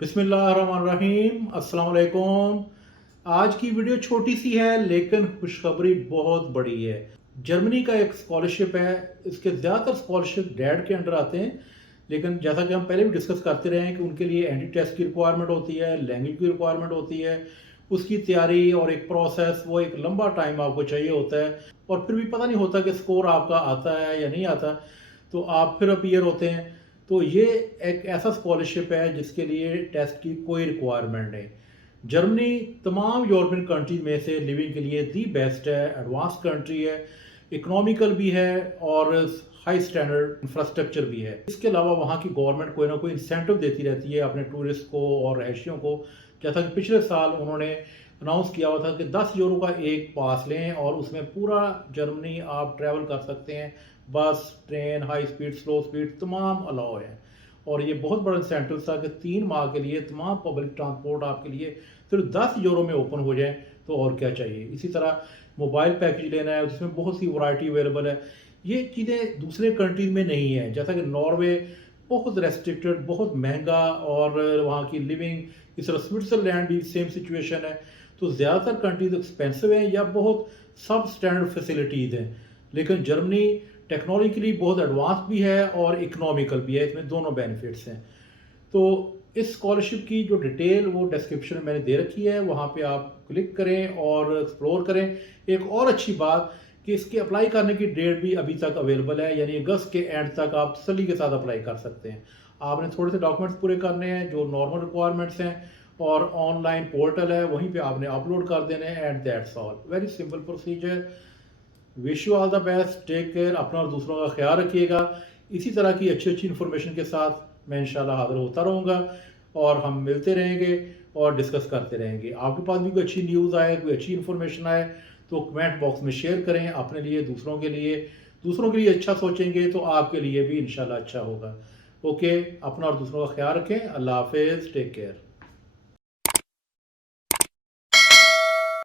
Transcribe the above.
बिस्मिल्लाहिर्रहमानिर्रहीम, अस्सलाम वालेकुम। आज की वीडियो छोटी सी है लेकिन खुशखबरी बहुत बड़ी है। जर्मनी का एक स्कॉलरशिप है। इसके ज़्यादातर स्कॉलरशिप डैड के अंडर आते हैं, लेकिन जैसा कि हम पहले भी डिस्कस करते रहे हैं कि उनके लिए एंटी टेस्ट की रिक्वायरमेंट होती है, लैंग्वेज की रिक्वायरमेंट होती है, उसकी तैयारी और एक प्रोसेस, वो एक लंबा टाइम आपको चाहिए होता है। और फिर भी पता नहीं होता कि स्कोर आपका आता है या नहीं आता, तो आप फिर अपीयर होते हैं। तो ये एक ऐसा स्कॉलरशिप है जिसके लिए टेस्ट की कोई रिक्वायरमेंट नहीं। जर्मनी तमाम यूरोपियन कंट्रीज में से लिविंग के लिए दी बेस्ट है, एडवांस कंट्री है, इकोनॉमिकल भी है और हाई स्टैंडर्ड इंफ्रास्ट्रक्चर भी है। इसके अलावा वहाँ की गवर्नमेंट कोई ना कोई इंसेंटिव देती रहती है अपने टूरिस्ट को और रहायशियों को। जैसा कि पिछले साल उन्होंने अनाउंस किया हुआ था कि 10 यूरो का एक पास लें और उसमें पूरा जर्मनी आप ट्रैवल कर सकते हैं। बस, train, high speed, slow speed तमाम अलाउ है। और ये बहुत बड़ा इंसेंटिव था कि 3 माह के लिए तमाम पब्लिक ट्रांसपोर्ट आपके लिए सिर्फ 10 यूरो में ओपन हो जाए, तो और क्या चाहिए। इसी तरह मोबाइल पैकेज लेना है, उसमें बहुत सी वैरायटी अवेलेबल है। ये चीज़ें दूसरे कंट्रीज में नहीं है। जैसा कि नॉर्वे बहुत रेस्ट्रिक्टेड, बहुत महंगा, और वहाँ की लिविंग, इस तरह स्विट्ज़रलैंड भी सेम सिचुएशन है। तो ज़्यादातर कंट्रीज एक्सपेंसिव हैं या बहुत सब स्टैंडर्ड फैसिलिटीज़ हैं। लेकिन जर्मनी टेक्नोलॉजिकली बहुत एडवांस भी है और इकोनॉमिकल भी है, इसमें दोनों बेनिफिट्स हैं। तो इस स्कॉलरशिप की जो डिटेल वो डिस्क्रिप्शन में मैंने दे रखी है, वहाँ पे आप क्लिक करें और एक्सप्लोर करें। एक और अच्छी बात कि इसके अप्लाई करने की डेट भी अभी तक अवेलेबल है, यानी अगस्त के एंड तक आप तसल्ली के साथ अप्लाई कर सकते हैं। आपने थोड़े से डॉक्यूमेंट्स पूरे करने हैं जो नॉर्मल रिक्वायरमेंट्स हैं, और ऑनलाइन पोर्टल है, वहीं पे आपने अपलोड कर देने हैं, and that's all. Very simple procedure. Wish you all the best, take care, अपना और दूसरों का ख्याल रखिएगा। इसी तरह की अच्छी अच्छी इन्फॉर्मेशन के साथ मैं इंशाल्लाह हाज़िर होता रहूँगा, और हम मिलते रहेंगे और डिस्कस करते रहेंगे। आपके पास भी कोई अच्छी न्यूज़ आए, कोई अच्छी इन्फॉर्मेशन आए, तो कमेंट बॉक्स में शेयर करें, अपने लिए, दूसरों के लिए। दूसरों के लिए अच्छा सोचेंगे तो आपके लिए भी इंशाल्लाह अच्छा होगा। ओके, अपना और दूसरों का ख्याल रखें। अल्लाह हाफिज़, टेक केयर।